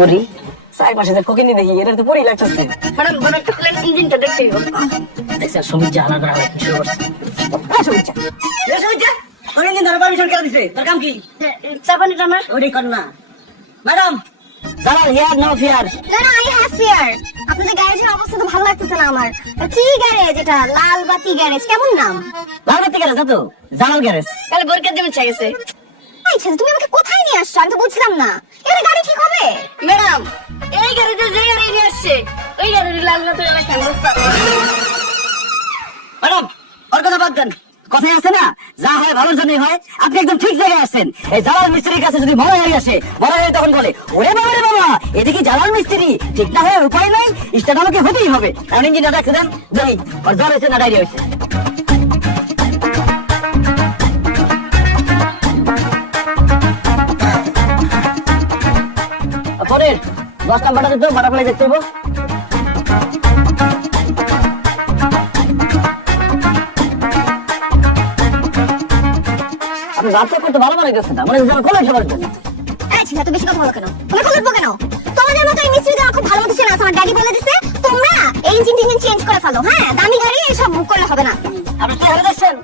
পরি চার পাশে কোকিনি দেখি এটা তো পরি লাগতেছে ম্যাডাম বড় একটা প্লেন ইঞ্জিনটা দেখতে হবে দেখছেন সমীর জাহালা করা শুরু করছে সমীর তোর ইঞ্জিন ধরে পারমিশন কেন দিছে তোর কাম কি চাপানি টানা ওটাই কর না madam Jalal here no fear না না আই হ্যাভ ফিয়ার আপনাদের গ্যারেজের অবস্থা তো ভালো লাগতেছে না আমার কি গ্যারেজ এটা লাল বাতি গ্যারেজ কেমন নাম লালবাতি গ্যারেজ না তো জালাল গ্যারেজ কাল বরকার দেবে চাই গেছে আচ্ছা তুমি আমাকে কোথায় নিয়ে আসছো আমি তো বুঝলাম না এটা গাড়ি ঠিক হবে ম্যাডাম এই গাড়িতে যে গাড়ি নিয়ে আসছে ওই গাড়ির লাল বাতি ওরা কেন ম্যাডাম ওর কথা বাদ দেন কথাই আছে না যা হয় ভালোর জন্যই হয় আপনি একদম ঠিক জায়গায় আসছেন এই জালাল মিস্ত্রির কাছে যদি মনে হয়ে আসে মনে হয়ে তখন বলে ওরে বাবা রে বাবা এদিকে জালাল মিস্ত্রি ঠিক না হয়ে উপায় নাই স্টার্ট আমাকে হতেই হবে কারণ ইঞ্জিনটা দেখতে দেন দেখি ওর জ্বর হয়েছে না ডায়রিয়া হয়েছে পরের 10 নাম্বারটা দিতে বাটারফ্লাই দেখতে হবো আপনি বাচ্চা করতে ভালো মনে করছেন না মনে হচ্ছে আমার কলেজ যাবার জন্য এই ছেলে তো বেশি কথা বলো কেন তুমি কলবো কেন তোমাদের মতো এই মিস্ত্রিদের খুব ভালো মতো চেনা আছে আমার ড্যাডি বলে দিছে তোমরা এই ইঞ্জিন চেঞ্জ করে ফেলো হ্যাঁ দামি গাড়ি এসব বুক করলে হবে না আপনি কি হারে যাচ্ছেন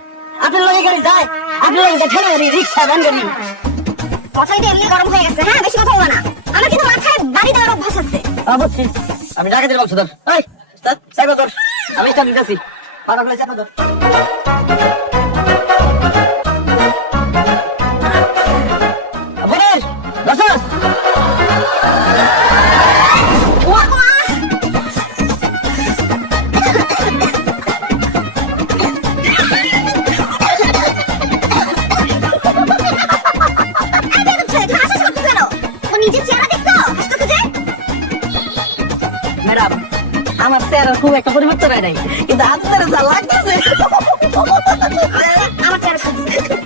আপনি লই গাড়ি যায় আপনি লই যে ঠেলে গাড়ি রিক্সা ভ্যান গাড়ি কথাই তো এমনি গরম হয়ে গেছে হ্যাঁ বেশি কথা বলবা না আমার কিন্তু মাথায় বাড়ি দেওয়ার অভ্যাস আছে বুঝছি আমি ডাকাতের বংশধর এই চাইবা তোর আমি স্টার্ট দিতেছি বাটারফ্লাই চাপা ধর বলেন দশস ম্যাডাম আমার চেহারা খুব একটা পরিবর্তন হয় নাই কিন্তু আপনার যা লাগতেছে আমার চেহারা